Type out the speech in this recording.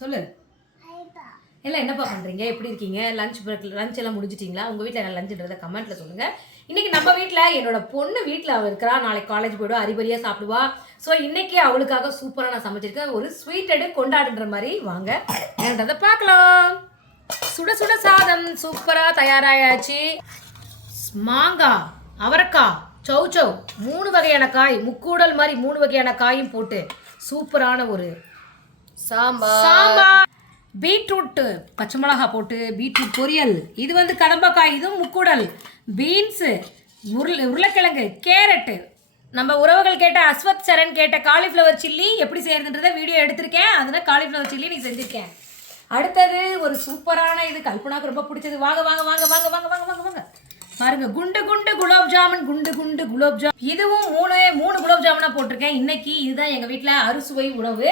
சொல்லு. எல்லாம் என்னப்பா பண்ணுறீங்க, எப்படி இருக்கீங்க? லஞ்ச் எல்லாம் முடிஞ்சிட்டிங்களா? உங்கள் வீட்டில் என்ன லஞ்சுன்றதை கமெண்ட்டில் சொல்லுங்கள். இன்றைக்கி நம்ம வீட்டில் என்னோட பொண்ணு வீட்டில் அவள் இருக்கிறா. நாளைக்கு காலேஜ் போய்டுவா, அறிபறியாக சாப்பிடுவா. ஸோ இன்றைக்கி அவளுக்காக சூப்பராக நான் சமைச்சிருக்கேன். ஒரு ஸ்வீட்டடு கொண்டாடுன்ற மாதிரி வாங்க என்றதை பார்க்கலாம். சுட சுட சாதம் சூப்பராக தயாராகியாச்சு. மாங்காய், அவரைக்காய், சௌச்சௌ 3 வகையான காய், முக்கூடல் மாதிரி 3 வகையான காயும் போட்டு சூப்பரான ஒரு சாம்பார். பீட்ரூட்டு பச்சை மிளகா போட்டு பீட்ரூட் பொரியல். இது வந்து கடம்பக்காய், இதுவும் முக்கூடல். பீன்ஸு, உருளைக்கிழங்கு, கேரட்டு. நம்ம உறவுகள் கேட்ட அஸ்வத் சரண் கேட்ட காலிஃப்ளவர் சில்லி எப்படி செய்யறதுன்றத வீடியோ எடுத்திருக்கேன். அதில் காலிஃப்ளவர் சில்லி நீ செஞ்சுருக்கேன். அடுத்தது ஒரு சூப்பரான இது கல்பனாக்கு ரொம்ப பிடிச்சது. வாங்க வாங்க வாங்க வாங்க வாங்க வாங்க வாங்க வாங்க பாருங்க, குண்டு குண்டு குலோப் ஜாமுன். குண்டு குண்டு குலோப் ஜாமுன். இதுவும் 3 குலோப் ஜாமுனா போட்டிருக்கேன். இன்னைக்கு இதுதான் எங்கள் வீட்டில் அறுசுவை உணவு.